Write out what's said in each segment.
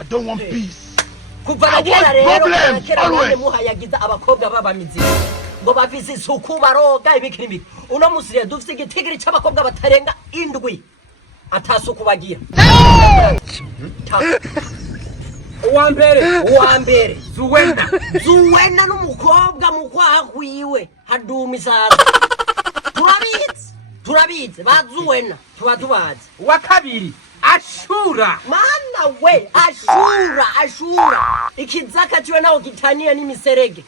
I don't want peace. Kuva na kera rero kera none muhayagiza abakobwa baba mizima ngo bafise isuku baroga ibikirimi uno musire dufise igitigiri c'abakobwa batarenga indwi atasukubagira uwambere zuwena n'umukobwa mukwahwiwe haduma isaza turabizi bazuwena tuba tubazi wa kabiri Ashura mana we ashura ikizaka ciwe naho gitaniye n'imiserege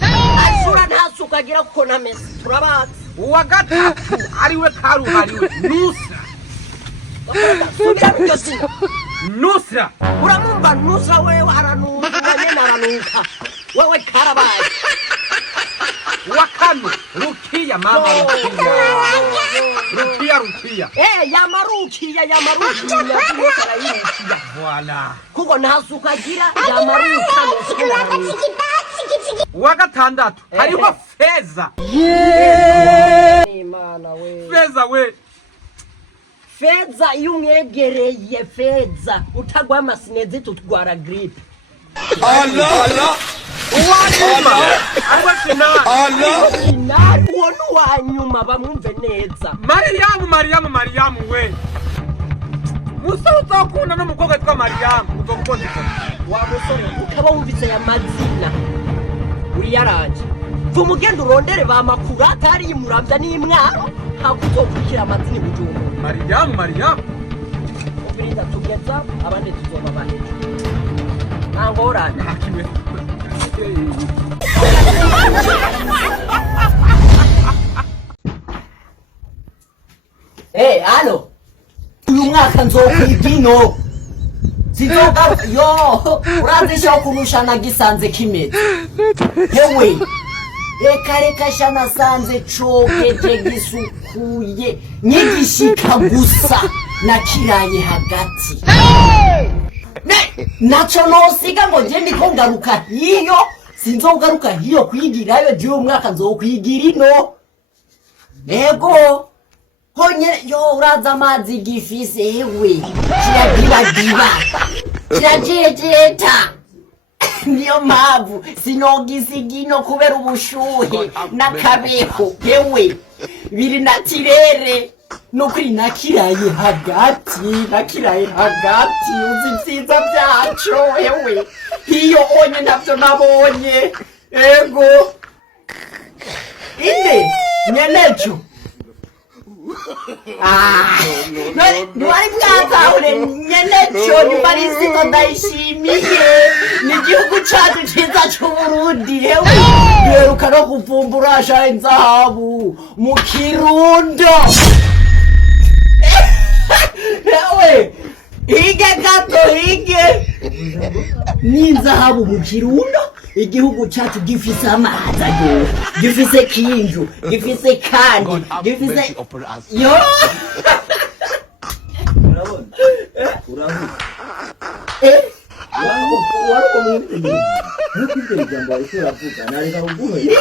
ashura ntasukagira kuko namese turabazi uwa gatatu ariwe karuhariwe Nusra uramumva Nusra wewe aranuka nyene aranuka wewe karabaye wakano Rukiya mama Rukiya yamarukiya voilà kuko ntasukagira yamaruka uwa gatandatu hariho Feza Imana we Feza iyo umwegereye Feza utagwa amasinezi tutwara gripe Allah uwo nuwanyuma bamwumve neza Mariyamu we musa uzokunda n'umukobwa witwa Mariyamu uzokunda wa musore ukaba wumvise ya mazina uriyaraje vumugenda urondere ba makuru atari imuramvya n'imwaro hakuzokurikira amazina ibujumba Mariyamu ubirida tugeza abandi tuzoba baheje nangorane hakimwe halo uyu mwaka nzokwiga ino sinzoga urazisha kurushana gisanze kimeze hewe reka shana sanze cokeje gisukuye nyigishika gusa nakiraye hagati naco nosiga ngo je ndiko ngaruka hiyo sinzogaruka hiyo kwigirayo je umwaka nzokwigira ino ego honye uraza amazi gifise hewe kirajejeta niyo mpamvu sinogisigino kubera ubushuhe n'akabeho hewe biri natirere nukuri nakiraye hagati uzi vyiza vyaco hewe hiyo onye ntavyo nabonye ego inde nyeneco ntiwari bwatahure nyeneco nibarisiko ndayishimiye ni igihugu cacu ciza c'Uburundi hewe duheruka no kuvumbura sha inzahabu mu Kirundo hewe hige gato n'inzahabu mu Kirundo igihugu cacu gifise amazi ayo gifise kinju gifise kandi gifise yo urabona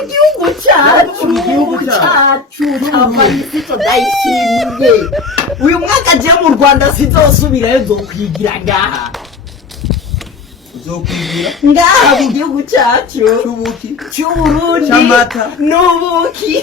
igihugu cacu abarisito ndayishimiye uyu mwaka je mu Rwanda sizosubirayo nzokwigira ngaha ngaha mu gihugu cacu c'Uburundi n'ubuki